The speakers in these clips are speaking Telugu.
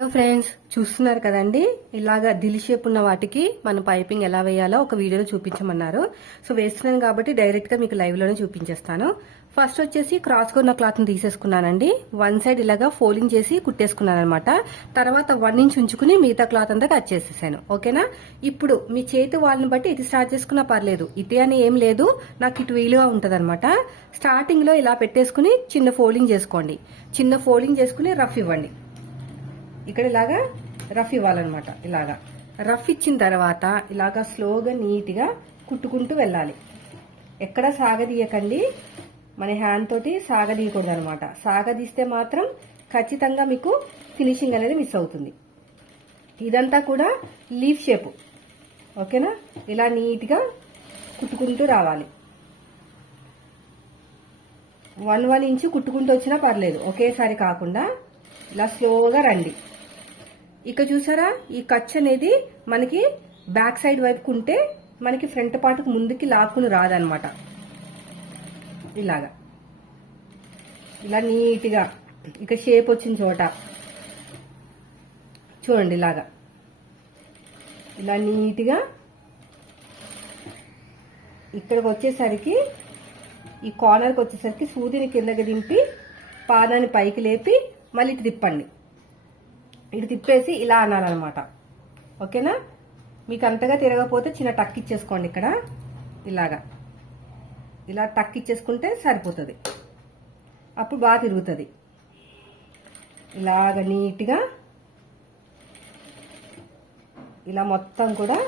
హలో ఫ్రెండ్స్, చూస్తున్నారు కదండి. ఇలాగా దిల్ షేప్ ఉన్న వాటికి మన పైపింగ్ ఎలా వేయాలో ఒక వీడియోలో చూపించమన్నారు. సో వేస్తున్నాను కాబట్టి డైరెక్ట్ గా మీకు లైవ్ లోనే చూపించేస్తాను. ఫస్ట్ వచ్చేసి క్రాస్ గా ఉన్న క్లాత్ ని తీసేసుకున్నానండి. వన్ సైడ్ ఇలాగా ఫోల్డింగ్ చేసి కుట్టేసుకున్నాను అనమాట. తర్వాత 1 ఇంచ్ ఉంచుకుని మిగతా క్లాత్ అంతా కట్ చేసేసాను. ఓకేనా. ఇప్పుడు మీ చేతి వాళ్ళని బట్టి ఇది స్టార్ట్ చేసుకున్నా పర్లేదు, ఇటే అని ఏం లేదు, నాకు ఇటు వీలుగా ఉంటది అనమాట. స్టార్టింగ్ లో ఇలా పెట్టేసుకుని చిన్న ఫోల్డింగ్ చేసుకోండి. చిన్న ఫోల్డింగ్ చేసుకుని రఫ్ ఇవ్వండి. ఇక్కడ ఇలాగా రఫ్ ఇవ్వాలన్నమాట. ఇలాగా రఫ్ ఇచ్చిన తర్వాత ఇలాగా స్లోగా నీట్గా కుట్టుకుంటూ వెళ్ళాలి. ఎక్కడ సాగదీయకండి, మన హ్యాండ్ తోటి సాగదీయకూడదు అనమాట. సాగదీస్తే మాత్రం ఖచ్చితంగా మీకు ఫినిషింగ్ అనేది మిస్ అవుతుంది. ఇదంతా కూడా లీఫ్ షేప్. ఓకేనా. ఇలా నీట్గా కుట్టుకుంటూ రావాలి. 1 ఇంచు కుట్టుకుంటూ వచ్చినా పర్లేదు, ఒకేసారి కాకుండా ఇలా స్లోగా రండి. ఇక చూసారా, ఈ కచ్ అనేది మనకి బ్యాక్ సైడ్ వైపుకు ఉంటే మనకి ఫ్రంట్ పార్ట్కు ముందుకి లాక్కుని రాదనమాట. ఇలాగా ఇలా నీట్గా ఇక షేప్ వచ్చిన చోట చూడండి. ఇలాగా ఇలా నీట్గా ఇక్కడికి వచ్చేసరికి, ఈ కార్నర్కి వచ్చేసరికి సూదిని కిందకి దింపి పాదాన్ని పైకి లేపి మళ్ళీ తిప్పండి. ఇటు తిప్పేసి ఇలా అనాలన్నమాట. ఓకేనా. మీకు అంతగా తిరగకపోతే చిన్న టక్ ఇచ్చేసుకోండి. ఇక్కడ ఇలాగా ఇలా టక్ ఇచ్చేసుకుంటే సరిపోతుంది. అప్పుడు బాగా తిరుగుతుంది. ఇలాగ నీట్గా ఇలా మొత్తం కూడా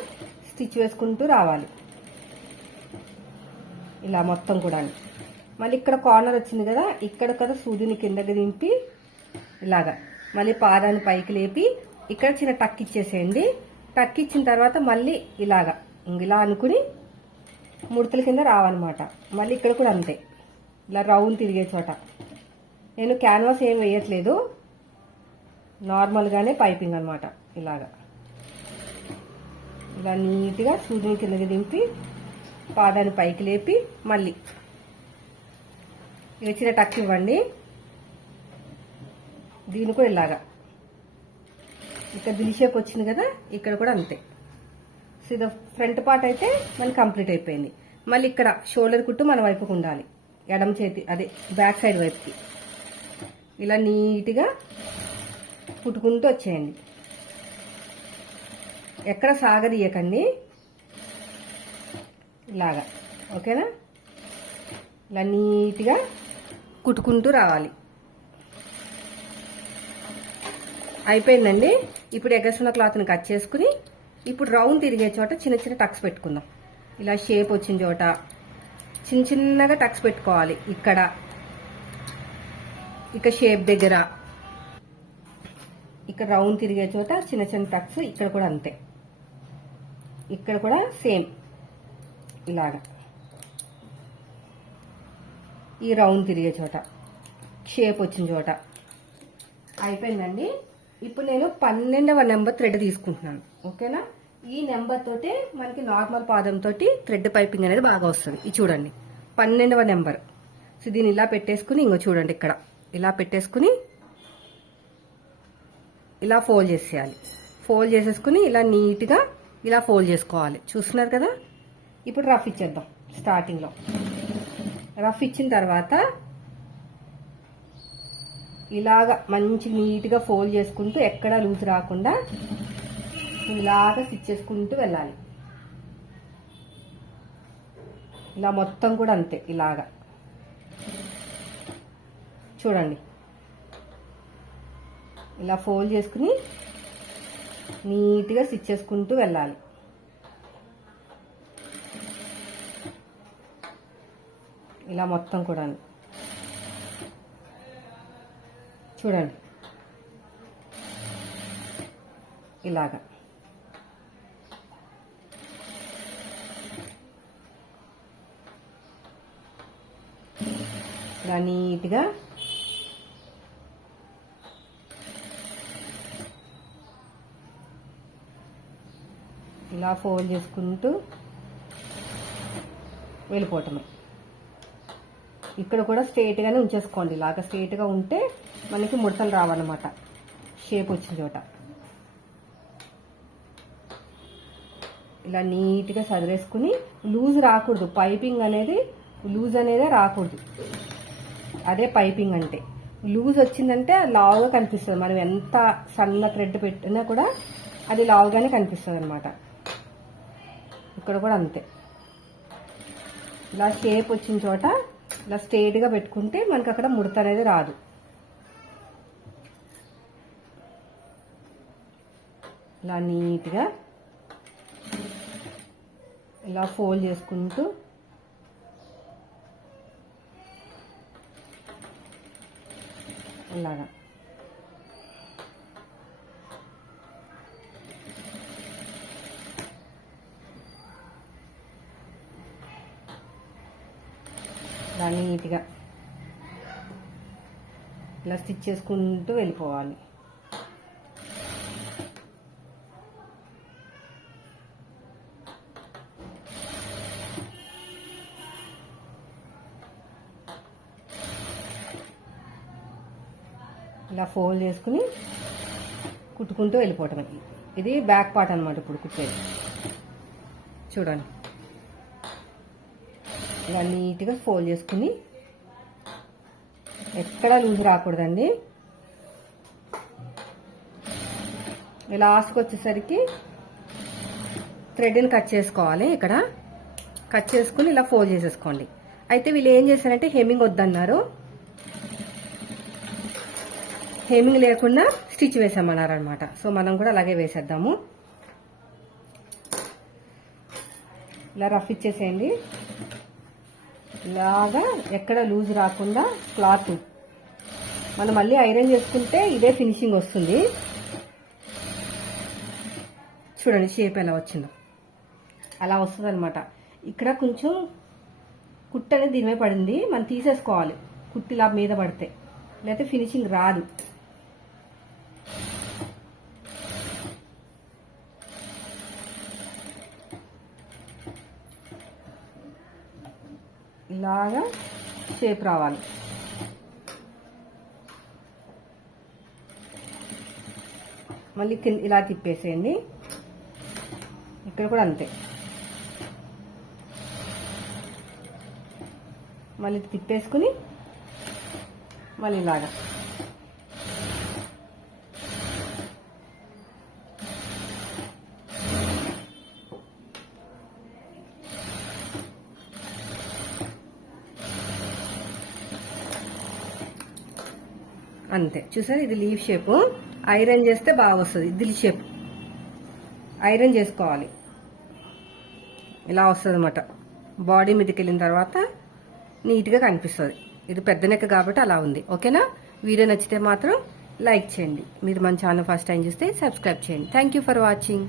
స్టిచ్ వేసుకుంటూ రావాలి. ఇలా మొత్తం కూడా. మళ్ళీ ఇక్కడ కార్నర్ వచ్చింది కదా, ఇక్కడ కదా సూదిని కిందకి దింపి ఇలాగా మళ్ళీ పాదాన్ని పైకి లేపి ఇక్కడ చిన్న టక్ ఇచ్చేసేయండి. టక్ ఇచ్చిన తర్వాత మళ్ళీ ఇలాగా ఇలా అనుకుని ముడతల కింద రావన్నమాట. మళ్ళీ ఇక్కడ కూడా అంతే, ఇలా రౌండ్ తిరిగే చోట. నేను క్యాన్వాస్ ఏం వేయట్లేదు, నార్మల్గానే పైపింగ్ అనమాట. ఇలాగా ఇలా నీట్గా సూదిని కిందకి దింపి పాదాన్ని పైకి లేపి మళ్ళీ ఇక చిన్న టక్ ఇవ్వండి. దీని కూడా ఇలాగా ఇక్కడ దిల్ షేప్ వచ్చింది కదా, ఇక్కడ కూడా అంతే. సో ఇది ఫ్రంట్ పార్ట్ అయితే మనకి కంప్లీట్ అయిపోయింది. మళ్ళీ ఇక్కడ షోల్డర్ కుట్టు మన వైపుకు ఉండాలి, ఎడమ చేతి అదే బ్యాక్ సైడ్ వైపుకి. ఇలా నీట్గా కుట్టుకుంటూ వచ్చేయండి. ఎక్కడ సాగదీయకండి. ఇలాగా. ఓకేనా. ఇలా నీట్గా కుట్టుకుంటూ రావాలి. అయిపోయిందండి. ఇప్పుడు ఎగసున్న క్లాత్ని కట్ చేసుకుని ఇప్పుడు రౌండ్ తిరిగే చోట చిన్న చిన్న టక్స్ పెట్టుకుందాం. ఇలా షేప్ వచ్చిన చోట చిన్న చిన్నగా టక్స్ పెట్టుకోవాలి. ఇక్కడ ఇక షేప్ దగ్గర ఇక్కడ రౌండ్ తిరిగే చోట చిన్న చిన్న టక్స్. ఇక్కడ కూడా అంతే, ఇక్కడ కూడా సేమ్ ఇలాగా ఈ రౌండ్ తిరిగే చోట షేప్ వచ్చిన చోట. అయిపోయిందండి. ఇప్పుడు నేను 12వ నెంబర్ థ్రెడ్ తీసుకుంటున్నాను. ఓకేనా. ఈ నెంబర్ తోటే మనకి నార్మల్ పాదంతో థ్రెడ్ పైపింగ్ అనేది బాగా వస్తుంది. ఇది చూడండి, 12వ నెంబర్. సో దీన్ని ఇలా పెట్టేసుకుని ఇంకో చూడండి, ఇక్కడ ఇలా పెట్టేసుకుని ఇలా ఫోల్డ్ చేసేయాలి. ఫోల్డ్ చేసేసుకుని ఇలా నీట్గా ఇలా ఫోల్డ్ చేసుకోవాలి. చూస్తున్నారు కదా. ఇప్పుడు రఫ్ ఇచ్చేద్దాం. స్టార్టింగ్లో రఫ్ ఇచ్చిన తర్వాత ఇలాగా మంచి నీట్గా ఫోల్డ్ చేసుకుంటూ ఎక్కడా లూజ్ రాకుండా ఇలాగా స్టిచ్ చేసుకుంటూ వెళ్ళాలి. ఇలా మొత్తం కూడా అంతే. ఇలాగా చూడండి, ఇలా ఫోల్డ్ చేసుకుని నీట్గా స్టిచ్ చేసుకుంటూ వెళ్ళాలి. ఇలా మొత్తం కూడా చూడండి. ఇలాగా ఇలా నీట్గా ఇలా ఫోల్డ్ చేసుకుంటూ వెళ్ళిపోవటమే. ఇక్కడ కూడా స్ట్రైట్ గానే ఉంచేసుకోండి. ఇలాగా స్ట్రైట్ గా ఉంటే మనకి ముడతలు రావన్నమాట. షేప్ వచ్చిన చోట ఇలా నీట్గా సదిరేసుకుని లూజ్ రాకూడదు, పైపింగ్ అనేది లూజ్ అనేదే రాకూడదు. అదే పైపింగ్ అంటే. లూజ్ వచ్చిందంటే లావుగా కనిపిస్తుంది. మనం ఎంత సన్న థ్రెడ్ పెట్టినా కూడా అది లావుగానే కనిపిస్తుంది అనమాట. ఇక్కడ కూడా అంతే. ఇలా షేప్ వచ్చిన చోట ఇలా స్ట్రేట్గా పెట్టుకుంటే మనకు అక్కడ ముడత అనేది రాదు. ఇలా నీట్గా ఇలా ఫోల్డ్ చేసుకుంటూ ఇలాగా దాన్ని నీట్గా ఇలా స్టిచ్ చేసుకుంటూ వెళ్ళిపోవాలి. ఇలా ఫోల్డ్ చేసుకుని కుట్టుకుంటూ వెళ్ళిపోవటం. ఇది బ్యాక్ పార్ట్ అనమాట. ఇప్పుడు కుట్టేది చూడండి. ఇలా నీట్గా ఫోల్డ్ చేసుకుని ఎక్కడా లూజ్ రాకూడదండి. లాస్ట్కి వచ్చేసరికి థ్రెడ్ని కట్ చేసుకోవాలి. ఇక్కడ కట్ చేసుకుని ఇలా ఫోల్డ్ చేసేసుకోండి. అయితే వీళ్ళు ఏం చేశారంటే హెమ్మింగ్ వద్దన్నారు, హెమ్మింగ్ లేకుండా స్టిచ్ వేసామన్నారు అనమాట. సో మనం కూడా అలాగే వేసేద్దాము. ఇలా రఫ్ ఇచ్చేసేయండి. ఇలాగా ఎక్కడ లూజ్ రాకుండా క్లాత్ మనం మళ్ళీ ఐరన్ చేసుకుంటే ఇదే ఫినిషింగ్ వస్తుంది. చూడండి షేప్ ఎలా వచ్చిందో అలా వస్తుంది అనమాట. ఇక్కడ కొంచెం కుట్టు అనేది దీని మీద పడింది, మనం తీసేసుకోవాలి. కుట్టు ఇలా మీద పడితే, లేకపోతే ఫినిషింగ్ రాదు. ఇలాగా షేప్ రావాలి. మళ్ళీ ఇలా తిప్పేసేయండి. ఇక్కడ కూడా అంతే. మళ్ళీ తిప్పేసుకుని మళ్ళీ ఇలాగా అంతే. చూసారు, ఇది లీవ్ షేప్. ఐరన్ చేస్తే బాగా వస్తుంది. దిల్ షేప్ ఐరన్ చేసుకోవాలి. ఇలా వస్తుంది అనమాట. బాడీ మీదకి వెళ్ళిన తర్వాత నీట్గా కనిపిస్తుంది. ఇది పెద్ద నెక్ కాబట్టి అలా ఉంది. ఓకేనా? వీడియో నచ్చితే మాత్రం లైక్ చేయండి. మీరు మన ఛానల్ ఫస్ట్ టైం చూస్తే సబ్స్క్రైబ్ చేయండి. Thank you for watching.